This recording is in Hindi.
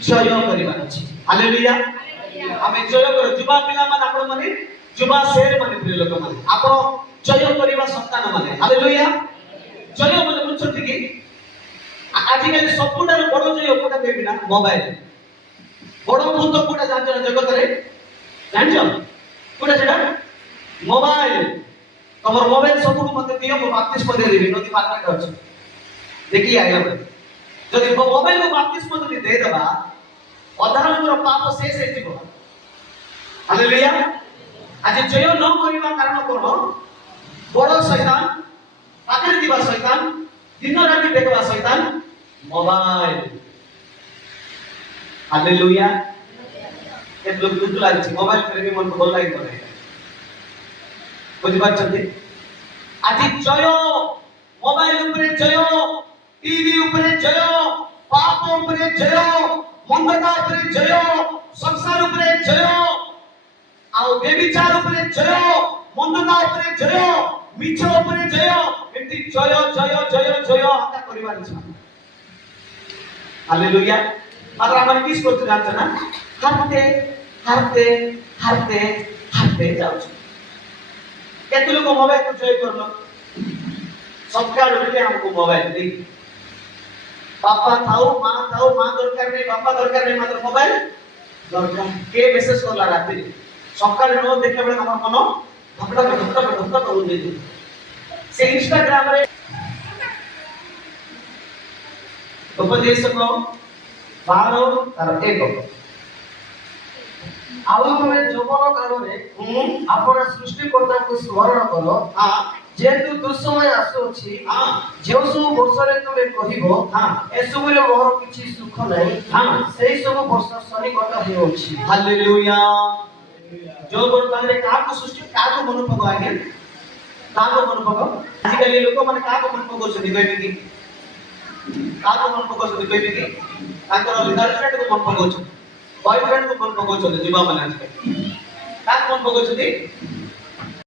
जय करिवार अछि। हालेलुया। आमे जय कर जुबा पिला माने आपण माने जुबा शेर माने प्रिय लोक माने आपण जय करिवा संतान माने। हालेलुया। जय माने बुझछथि कि आजि काली सबुठार बड़ जय कोटा देबी ना मोबाइल बड़ भूत कोटा जान्छ जगत रे जान्छ कोटा सेटा मोबाइल तमर मोबाइल सबुठ मते दियो मो बाप्तिस्म दे देबी नदी पाखरे अछि देखि आइला बे जदि मोबाइल को बाप्तिस्म दे देबा अधारंगर पाप शेष हेतिबो। हालेलुया। आज जय न करिवा कारण कोन बड़ शैतान पाखरे दिबा शैतान दिन राति देखबा शैतान मोबाइल। हालेलुया। ए लोग दुख लागछि मोबाइल करे भी मन को भल लागि करे बुझि पाछथि। आज जय मोबाइल ऊपर जय टीवी ऊपर जय पाप ऊपर जय मंदता ऊपर जय संसार ऊपर जय आउ बेविचार ऊपर जय मंदता ऊपर जय मिछ ऊपर जय एति जय जय जय जय आका करिवार छ। हालेलुया। मात्र आपण किस करते जानछ ना हारते हारते हारते हारते जाउछ। केते लोग मोबाइल को जय करलो सबका उठे हमको मोबाइल दी पापा थाओ मां दरकार नहीं बापा दरकार नहीं मात्र मोबाइल दरकार के मेसेज करला राती सकाळ नो देखले बेले हमर मन धपटा करू दे से इंस्टाग्राम रे उपदेश को 12 तार 1 आउ तमे जौवन काल रे आपण सृष्टिकर्ता को स्मरण करो जेतु दुसमय आसु अछि जेउ सब वर्ष रे तमे कहिबो ए सब रे मोर किछि सुख नाही सेही सब वर्ष सनिकट हे अछि। हालेलुया। जो वर्तमान रे का को सृष्टि का को मन पको आगे का को मन पको आज काली लोक माने का को मन पको छथि कहबे कि का को मन पको छथि कहबे कि ताकर गर्लफ्रेंड को मन पको छ बॉयफ्रेंड को मन पको छथि जीवा माने आज का को मन पको छथि